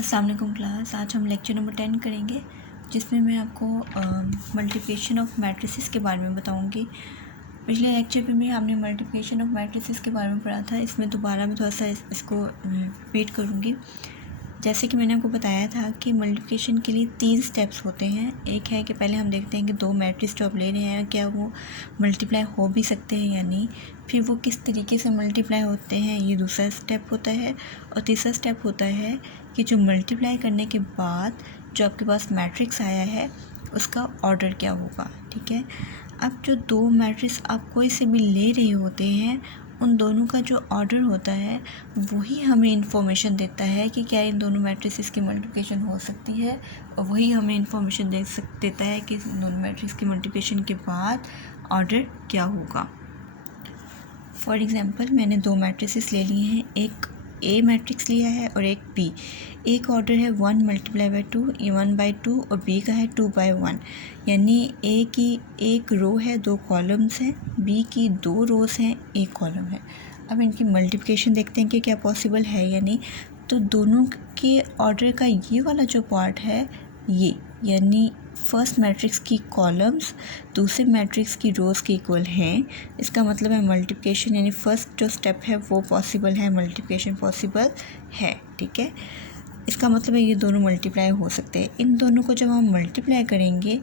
अस्सलाम वालेकुम क्लास। आज हम लेक्चर नंबर 10 करेंगे, जिसमें मैं आपको मल्टीप्लिकेशन ऑफ मैट्रिसेस के बारे में बताऊंगी। पिछले लेक्चर पे भी हमने मल्टीप्लिकेशन ऑफ मैट्रिसेस के बारे में पढ़ा था। इसमें दोबारा मैं थोड़ा सा इसको रिपीट करूंगी। जैसे कि मैंने आपको बताया था कि मल्टीप्लिकेशन के लिए 3 स्टेप्स होते हैं। एक है कि पहले हम देखते हैं कि दो मैट्रिक्स जो आप ले रहे हैं क्या वो मल्टीप्लाई हो भी सकते हैं या नहीं, फिर वो किस तरीके से मल्टीप्लाई होते हैं, ये दूसरा स्टेप होता है। और तीसरा स्टेप होता है कि जो मल्टीप्लाई करने के बाद जो आपके पास मैट्रिक्स आया है उसका ऑर्डर क्या होगा। ठीक है, अब जो दो मैट्रिक्स आप कोई से भी ले रहे होते हैं उन दोनों का जो ऑर्डर होता है वही हमें इंफॉर्मेशन देता है कि क्या इन दोनों मैट्रिसेस की मल्टीप्लिकेशन हो सकती है, और वही हमें इंफॉर्मेशन देता है कि इन दोनों मैट्रिक्स की मल्टीप्लिकेशन के बाद ऑर्डर क्या होगा। फॉर एग्ज़ाम्पल मैंने दो मैट्रिसेस ले लिए हैं, एक ए मैट्रिक्स लिया है और एक बी। ए का ऑर्डर है 1 मल्टीप्लाई बाई 2, 1/2, और बी का है 2/1। यानी ए की एक रो है, 2 कॉलम्स हैं, बी की 2 रोज़ हैं, 1 कॉलम है। अब इनकी मल्टीप्लिकेशन देखते हैं कि क्या पॉसिबल है या नहीं। तो दोनों के ऑर्डर का ये वाला जो पार्ट है ये, यानी फर्स्ट मैट्रिक्स की कॉलम्स दूसरे मैट्रिक्स की रोज़ के इक्वल हैं, इसका मतलब है मल्टीप्लिकेशन, यानी फर्स्ट जो स्टेप है वो पॉसिबल है, मल्टीप्लिकेशन पॉसिबल है। ठीक है, इसका मतलब है ये दोनों मल्टीप्लाई हो सकते हैं। इन दोनों को जब हम मल्टीप्लाई करेंगे,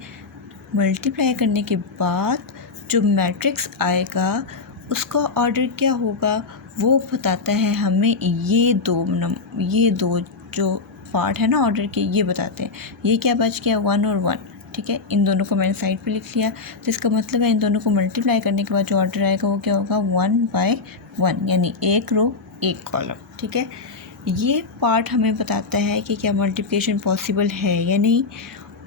मल्टीप्लाई करने के बाद जो मैट्रिक्स आएगा उसका ऑर्डर क्या होगा वो बताता है हमें। ये दो जो पार्ट है ना ऑर्डर के, ये बताते हैं। ये क्या बच गया, 1 और 1। ठीक है, इन दोनों को मैंने साइड पे लिख लिया। तो इसका मतलब है इन दोनों को मल्टीप्लाई करने के बाद जो ऑर्डर आएगा वो क्या होगा, 1/1, यानी एक रो एक कॉलम। ठीक है, ये पार्ट हमें बताता है कि क्या मल्टीप्लिकेशन पॉसिबल है या नहीं।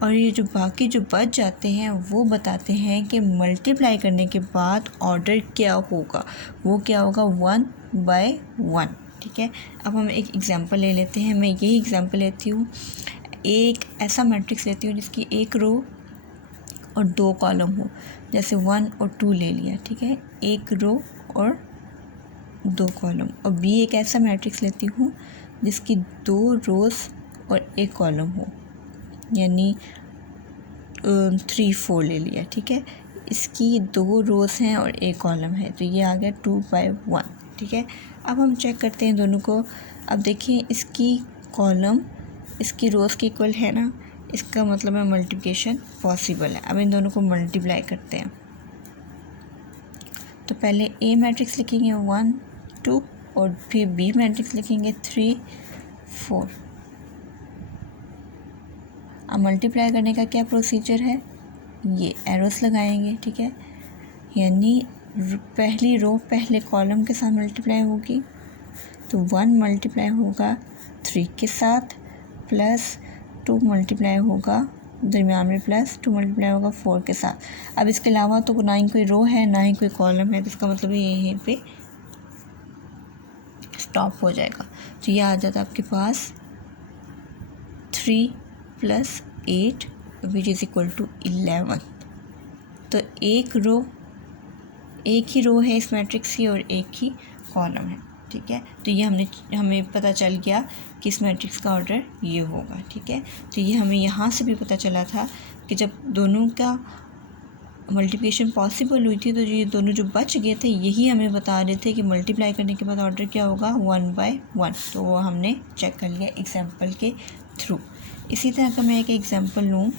और ये जो बाकी जो बच जाते हैं वो बताते हैं कि मल्टीप्लाई करने के बाद ऑर्डर क्या होगा, वो क्या होगा, 1/1। ठीक है, अब हम एक एग्जांपल ले लेते हैं। मैं यही एग्जांपल लेती हूँ, एक ऐसा मैट्रिक्स लेती हूँ जिसकी एक रो और 2 कॉलम हो, जैसे 1 और 2 ले लिया। ठीक है, एक रो और 2 कॉलम। और बी एक ऐसा मैट्रिक्स लेती हूँ जिसकी 2 रोज़ और 1 कॉलम हो, यानी 3, 4 ले लिया। ठीक है, इसकी 2 रोज़ हैं और 1 कॉलम है, तो ये आ गया 2/1। ठीक है, अब हम चेक करते हैं दोनों को। अब देखिए, इसकी कॉलम इसकी रोज़ के इक्वल है ना, इसका मतलब है मल्टीप्लिकेशन पॉसिबल है। अब इन दोनों को मल्टीप्लाई करते हैं। तो पहले ए मैट्रिक्स लिखेंगे 1, 2, और फिर बी मैट्रिक्स लिखेंगे 3, 4। अब मल्टीप्लाई करने का क्या प्रोसीजर है, ये एरोस लगाएंगे। ठीक है, यानी पहली रो पहले कॉलम के साथ मल्टीप्लाई होगी, तो 1 मल्टीप्लाई होगा 3 के साथ, प्लस 2 मल्टीप्लाई होगा दरमियान में, प्लस 2 मल्टीप्लाई होगा 4 के साथ। अब इसके अलावा तो ना ही कोई रो है ना ही कोई कॉलम है, तो इसका मतलब ये यहीं पे स्टॉप हो जाएगा। तो ये आ जाता है आपके पास 3 + 8 विच इज़ इक्वल टू 11। तो एक ही रो है इस मैट्रिक्स की और एक ही कॉलम है। ठीक है, तो ये हमें पता चल गया कि इस मैट्रिक्स का ऑर्डर ये होगा। ठीक है, तो ये हमें यहाँ से भी पता चला था कि जब दोनों का मल्टीप्लिकेशन पॉसिबल हुई थी तो ये दोनों जो बच गए थे यही हमें बता रहे थे कि मल्टीप्लाई करने के बाद ऑर्डर क्या होगा, 1/1। तो वो हमने चेक कर लिया एग्जाम्पल के थ्रू। इसी तरह का मैं एक एग्जाम्पल लूँ,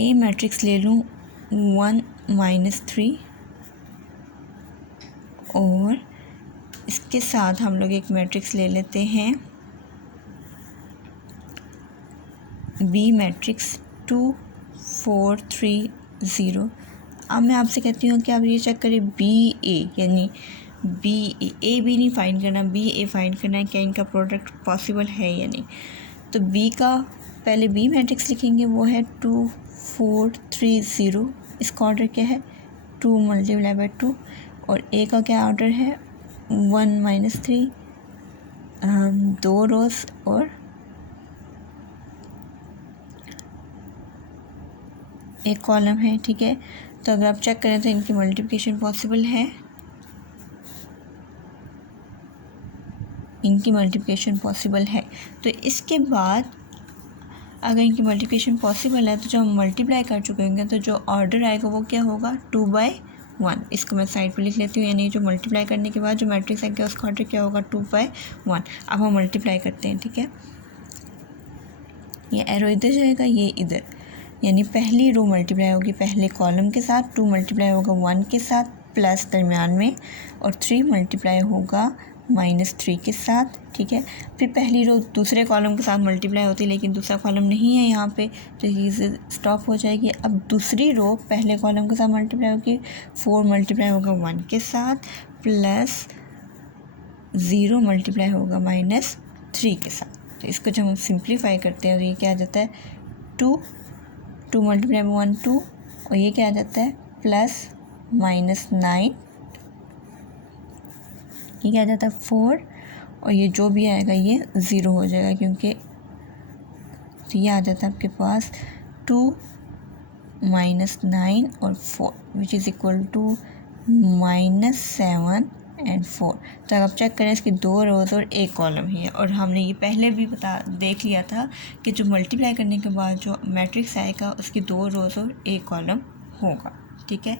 ए मैट्रिक्स ले लूँ 1 - 3, और इसके साथ हम लोग एक मैट्रिक्स ले लेते हैं बी मैट्रिक्स 2, 4, 3, 0। अब मैं आपसे कहती हूँ कि आप ये चेक करें बी ए, यानी बी ए बी नहीं फाइंड करना, बी ए फाइंड करना है, क्या इनका प्रोडक्ट पॉसिबल है या नहीं। तो बी का पहले बी मैट्रिक्स लिखेंगे, वो है 2, 4, 3, 0। इसका ऑर्डर क्या है, 2 मल्टीप्लाई बाई 2। और ए का क्या ऑर्डर है, 1 - 3, 2 रोज़ और 1 कॉलम है। ठीक है, तो अगर आप चेक करें तो इनकी मल्टीप्लिकेशन पॉसिबल है, इनकी मल्टीप्लिकेशन पॉसिबल है। तो इसके बाद अगर इनकी मल्टीप्लिकेशन पॉसिबल है तो जब हम मल्टीप्लाई कर चुके होंगे तो जो ऑर्डर आएगा वो क्या होगा 2/1। इसको मैं साइड पे लिख लेती हूँ, यानी जो मल्टीप्लाई करने के बाद जो मैट्रिक्स आएगा उसका ऑर्डर क्या होगा 2/1। अब हम मल्टीप्लाई करते हैं, ठीक है। ये एरो इधर जाएगा, ये इधर, यानी पहली रो मल्टीप्लाई होगी पहले कॉलम के साथ, 2 मल्टीप्लाई होगा 1 के साथ प्लस दरमियान में, और 3 मल्टीप्लाई होगा -3 के साथ, ठीक है। फिर पहली रो दूसरे कॉलम के साथ मल्टीप्लाई होती है, लेकिन दूसरा कॉलम नहीं है यहाँ पे, तो ये स्टॉप हो जाएगी। अब दूसरी रो पहले कॉलम के साथ मल्टीप्लाई होगी, 4 मल्टीप्लाई होगा 1 के साथ प्लस 0 मल्टीप्लाई होगा -3 के साथ। तो इसको जब हम सिंप्लीफाई करते हैं तो ये क्या आ जाता है 2 मल्टीप्लाई 1 2, और ये क्या आ जाता है +-9, ये क्या आ जाता है 4, और ये जो भी आएगा ये 0 हो जाएगा, क्योंकि तो ये आ जाता है आपके पास 2 -9 और 4 विच इज़ इक्वल टू -7 और 4। तो अब आप चेक करें, इसकी 2 रोज़ और 1 कॉलम ही है, और हमने ये पहले भी देख लिया था कि जो मल्टीप्लाई करने के बाद जो मैट्रिक्स आएगा उसकी 2 रोज़ और 1 कॉलम होगा, ठीक है।